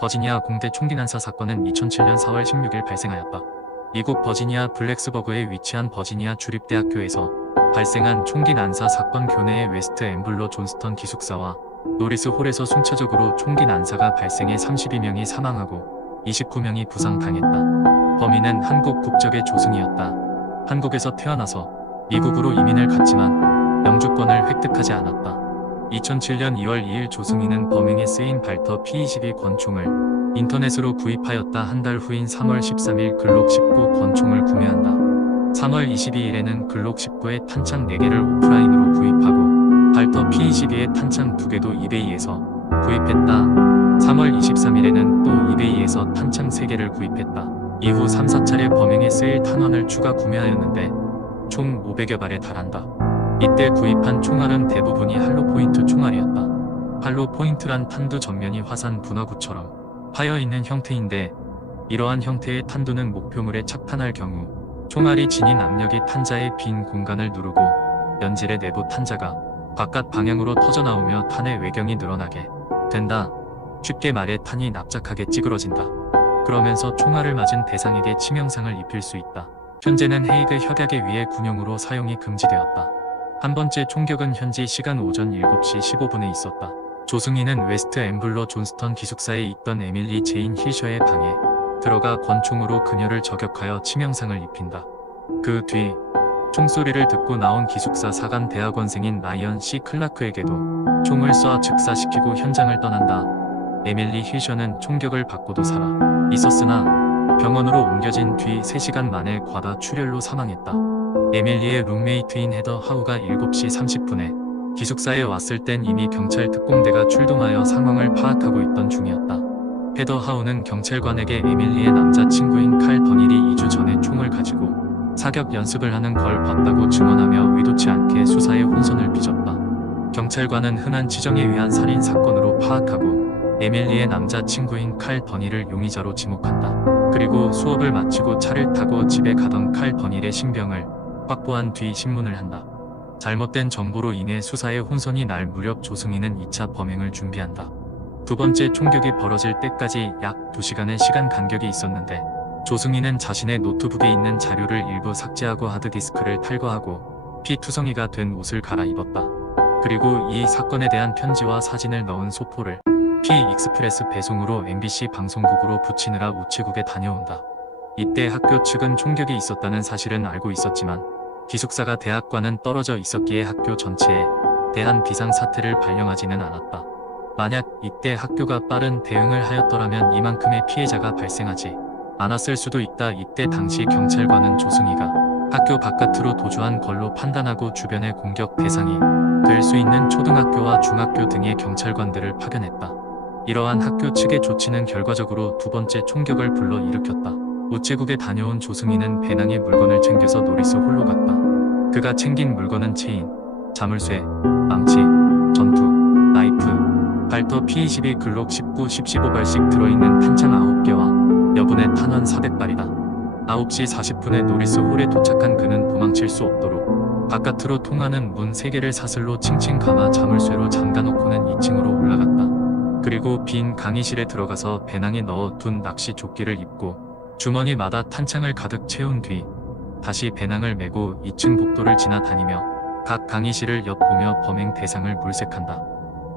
버지니아 공대 총기 난사 사건은 2007년 4월 16일 발생하였다. 미국 버지니아 블랙스버그에 위치한 버지니아 주립대학교에서 발생한 총기 난사 사건 교내의 웨스트 앰블러 존스턴 기숙사와 노리스 홀에서 순차적으로 총기 난사가 발생해 32명이 사망하고 29명이 부상당했다. 범인은 한국 국적의 조승이었다. 한국에서 태어나서 미국으로 이민을 갔지만 영주권을 획득하지 않았다. 2007년 2월 2일 조승희는 범행에 쓰인 발터 P22 권총을 인터넷으로 구입하였다. 한 달 후인 3월 13일 글록 19 권총을 구매한다. 3월 22일에는 글록 19의 탄창 4개를 오프라인으로 구입하고 발터 P22의 탄창 2개도 이베이에서 구입했다. 3월 23일에는 또 이베이에서 탄창 3개를 구입했다. 이후 3, 4차례 범행에 쓰일 탄환을 추가 구매하였는데 총 500여 발에 달한다. 이때 구입한 총알은 대부분이 할로포인트 총알이었다. 할로포인트란 탄두 전면이 화산 분화구처럼 파여있는 형태인데 이러한 형태의 탄두는 목표물에 착탄할 경우 총알이 지닌 압력이 탄자의 빈 공간을 누르고 연질의 내부 탄자가 바깥 방향으로 터져나오며 탄의 외경이 늘어나게 된다. 쉽게 말해 탄이 납작하게 찌그러진다. 그러면서 총알을 맞은 대상에게 치명상을 입힐 수 있다. 현재는 헤이그 협약에 의해 군용으로 사용이 금지되었다. 한 번째 총격은 현지 시간 오전 7시 15분에 있었다. 조승희는 웨스트 앰블러 존스턴 기숙사에 있던 에밀리 제인 힐셔의 방에 들어가 권총으로 그녀를 저격하여 치명상을 입힌다. 그 뒤 총소리를 듣고 나온 기숙사 사감 대학원생인 라이언 C. 클라크에게도 총을 쏴 즉사시키고 현장을 떠난다. 에밀리 힐셔는 총격을 받고도 살아 있었으나 병원으로 옮겨진 뒤 3시간 만에 과다 출혈로 사망했다. 에밀리의 룸메이트인 헤더 하우가 7시 30분에 기숙사에 왔을 땐 이미 경찰 특공대가 출동하여 상황을 파악하고 있던 중이었다. 헤더 하우는 경찰관에게 에밀리의 남자친구인 칼 버닐이 2주 전에 총을 가지고 사격 연습을 하는 걸 봤다고 증언하며 의도치 않게 수사에 혼선을 빚었다. 경찰관은 흔한 치정에 의한 살인 사건으로 파악하고 에밀리의 남자친구인 칼 버닐을 용의자로 지목한다. 그리고 수업을 마치고 차를 타고 집에 가던 칼 버닐의 신병을 확보한 뒤 신문을 한다. 잘못된 정보로 인해 수사에 혼선이 날 무렵 조승희는 2차 범행을 준비한다. 두 번째 총격이 벌어질 때까지 약 2시간의 시간 간격이 있었는데 조승희는 자신의 노트북에 있는 자료를 일부 삭제하고 하드디스크를 탈거하고 피투성이가 된 옷을 갈아입었다. 그리고 이 사건에 대한 편지와 사진을 넣은 소포를 P-익스프레스 배송으로 MBC 방송국으로 붙이느라 우체국에 다녀온다. 이때 학교 측은 총격이 있었다는 사실은 알고 있었지만 기숙사가 대학과는 떨어져 있었기에 학교 전체에 대한 비상사태를 발령하지는 않았다. 만약 이때 학교가 빠른 대응을 하였더라면 이만큼의 피해자가 발생하지 않았을 수도 있다. 이때 당시 경찰관은 조승희가 학교 바깥으로 도주한 걸로 판단하고 주변의 공격 대상이 될 수 있는 초등학교와 중학교 등의 경찰관들을 파견했다. 이러한 학교 측의 조치는 결과적으로 두 번째 총격을 불러일으켰다. 우체국에 다녀온 조승희는 배낭에 물건을 챙겨서 노리스 홀로 갔다. 그가 챙긴 물건은 체인, 자물쇠, 망치, 전투, 나이프, 발터 P22 글록 19, 15발씩 들어있는 탄창 9개와 여분의 탄환 400발이다. 9시 40분에 노리스 홀에 도착한 그는 도망칠 수 없도록 바깥으로 통하는 문 3개를 사슬로 칭칭 감아 자물쇠로 잠가놓고는 2층으로 올라갔다. 그리고 빈 강의실에 들어가서 배낭에 넣어둔 낚시 조끼를 입고 주머니마다 탄창을 가득 채운 뒤 다시 배낭을 메고 2층 복도를 지나다니며 각 강의실을 엿보며 범행 대상을 물색한다.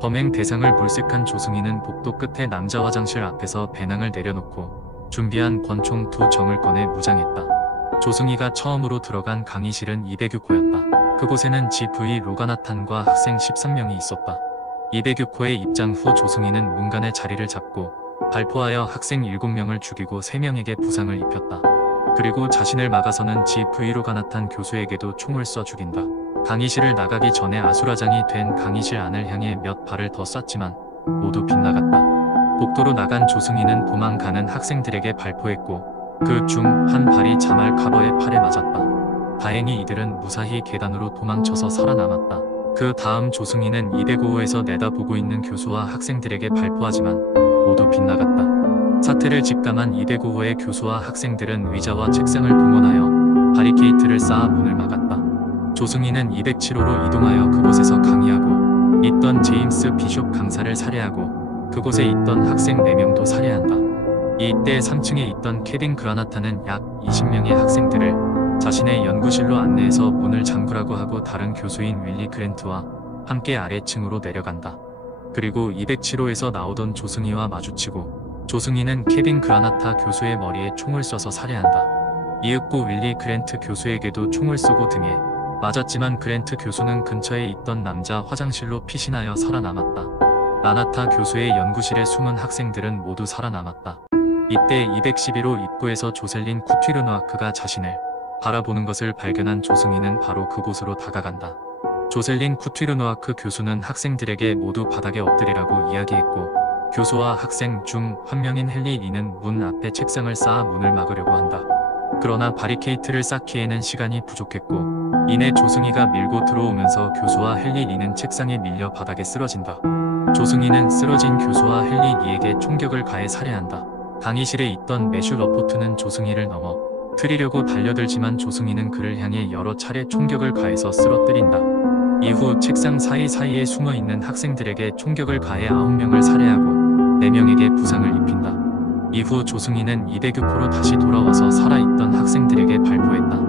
범행 대상을 물색한 조승희는 복도 끝에 남자 화장실 앞에서 배낭을 내려놓고 준비한 권총 2정을 꺼내 무장했다. 조승희가 처음으로 들어간 강의실은 206호였다. 그곳에는 GV 로가나탄과 학생 13명이 있었다. 206호에 입장 후 조승희는 문간에 자리를 잡고 발포하여 학생 7명을 죽이고 3명에게 부상을 입혔다. 그리고 자신을 막아서는 GV 로가나탄 교수에게도 총을 쏴 죽인다. 강의실을 나가기 전에 아수라장이 된 강의실 안을 향해 몇 발을 더 쐈지만 모두 빗나갔다. 복도로 나간 조승희는 도망가는 학생들에게 발포했고 그 중 한 발이 자말 카버의 팔에 맞았다. 다행히 이들은 무사히 계단으로 도망쳐서 살아남았다. 그 다음 조승희는 205호에서 내다보고 있는 교수와 학생들에게 발포하지만 모두 빗나갔다. 사태를 직감한 205호의 교수와 학생들은 의자와 책상을 동원하여 바리케이트를 쌓아 문을 막았다. 조승희는 207호로 이동하여 그곳에서 강의하고 있던 제임스 비숍 강사를 살해하고 그곳에 있던 학생 4명도 살해한다. 이때 3층에 있던 케빈 그라나타는 약 20명의 학생들을 자신의 연구실로 안내해서 문을 잠그라고 하고 다른 교수인 윌리 그랜트와 함께 아래층으로 내려간다. 그리고 207호에서 나오던 조승희와 마주치고 조승희는 케빈 그라나타 교수의 머리에 총을 쏴서 살해한다. 이윽고 윌리 그랜트 교수에게도 총을 쏘고 등에 맞았지만 그랜트 교수는 근처에 있던 남자 화장실로 피신하여 살아남았다. 라나타 교수의 연구실에 숨은 학생들은 모두 살아남았다. 이때 211호 입구에서 조셀린 쿠튀르노아크가 자신을 바라보는 것을 발견한 조승희는 바로 그곳으로 다가간다. 조셀린 쿠튀르노아크 교수는 학생들에게 모두 바닥에 엎드리라고 이야기했고 교수와 학생 중 한 명인 헨리 리는 문 앞에 책상을 쌓아 문을 막으려고 한다. 그러나 바리케이트를 쌓기에는 시간이 부족했고 이내 조승희가 밀고 들어오면서 교수와 헨리 리는 책상에 밀려 바닥에 쓰러진다. 조승희는 쓰러진 교수와 헨리 리에게 총격을 가해 살해한다. 강의실에 있던 매슈 러포트는 조승희를 넘어 트리려고 달려들지만 조승희는 그를 향해 여러 차례 총격을 가해서 쓰러뜨린다. 이후 책상 사이사이에 숨어있는 학생들에게 총격을 가해 9명을 살해하고 4명에게 부상을 입힌다. 이후 조승희는 209호로 다시 돌아와서 살아있던 학생들에게 발포했다.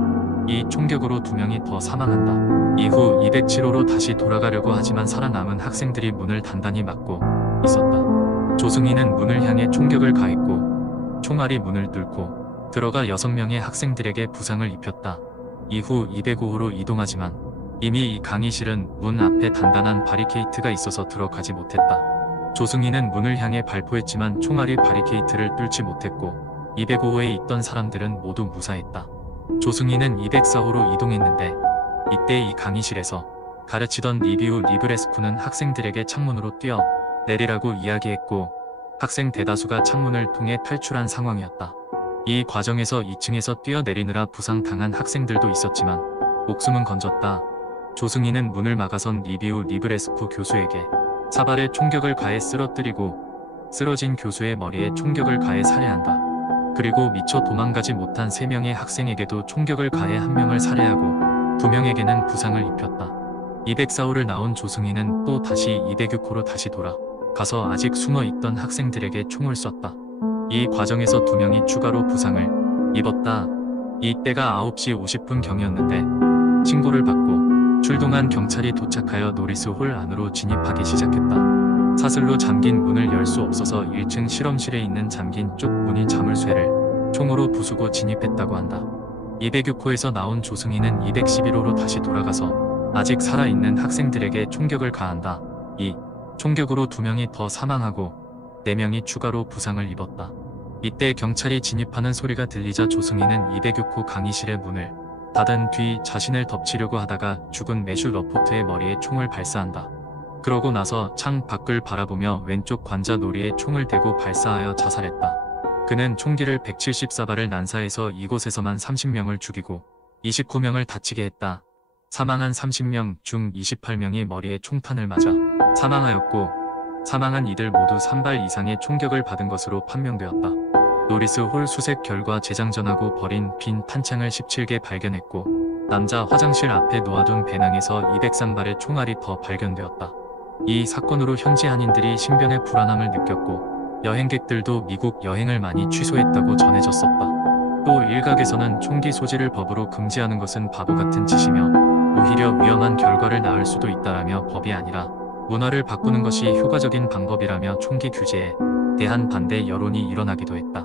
이 총격으로 2명이 더 사망한다. 이후 207호로 다시 돌아가려고 하지만 살아남은 학생들이 문을 단단히 막고 있었다. 조승희는 문을 향해 총격을 가했고 총알이 문을 뚫고 들어가 6명의 학생들에게 부상을 입혔다. 이후 205호로 이동하지만 이미 이 강의실은 문 앞에 단단한 바리케이트가 있어서 들어가지 못했다. 조승희는 문을 향해 발포했지만 총알이 바리케이트를 뚫지 못했고 205호에 있던 사람들은 모두 무사했다. 조승희는 204호로 이동했는데 이때 이 강의실에서 가르치던 리비우 리브레스쿠는 학생들에게 창문으로 뛰어 내리라고 이야기했고 학생 대다수가 창문을 통해 탈출한 상황이었다. 이 과정에서 2층에서 뛰어내리느라 부상당한 학생들도 있었지만 목숨은 건졌다. 조승희는 문을 막아선 리비우 리브레스쿠 교수에게 사발에 총격을 가해 쓰러뜨리고 쓰러진 교수의 머리에 총격을 가해 살해한다. 그리고 미처 도망가지 못한 3명의 학생에게도 총격을 가해 1명을 살해하고 2명에게는 부상을 입혔다. 204호를 나온 조승희는 또 다시 206호로 다시 돌아가서 아직 숨어있던 학생들에게 총을 쐈다. 이 과정에서 2명이 추가로 부상을 입었다. 이때가 9시 50분경이었는데 신고를 받고 출동한 경찰이 도착하여 노리스 홀 안으로 진입하기 시작했다. 사슬로 잠긴 문을 열 수 없어서 1층 실험실에 있는 잠긴 쪽 문이 자물쇠를 총으로 부수고 진입했다고 한다. 206호에서 나온 조승희는 211호로 다시 돌아가서 아직 살아있는 학생들에게 총격을 가한다. 이 총격으로 2명이 더 사망하고 4명이 추가로 부상을 입었다. 이때 경찰이 진입하는 소리가 들리자 조승희는 206호 강의실의 문을 닫은 뒤 자신을 덮치려고 하다가 죽은 매슈 러포트의 머리에 총을 발사한다. 그러고 나서 창 밖을 바라보며 왼쪽 관자 놀이에 총을 대고 발사하여 자살했다. 그는 총기를 174발을 난사해서 이곳에서만 30명을 죽이고 29명을 다치게 했다. 사망한 30명 중 28명이 머리에 총탄을 맞아 사망하였고 사망한 이들 모두 3발 이상의 총격을 받은 것으로 판명되었다. 노리스 홀 수색 결과 재장전하고 버린 빈 탄창을 17개 발견했고 남자 화장실 앞에 놓아둔 배낭에서 203발의 총알이 더 발견되었다. 이 사건으로 현지 한인들이 신변의 불안함을 느꼈고 여행객들도 미국 여행을 많이 취소했다고 전해졌었다. 또 일각에서는 총기 소지를 법으로 금지하는 것은 바보 같은 짓이며 오히려 위험한 결과를 낳을 수도 있다라며 법이 아니라 문화를 바꾸는 것이 효과적인 방법이라며 총기 규제에 대한 반대 여론이 일어나기도 했다.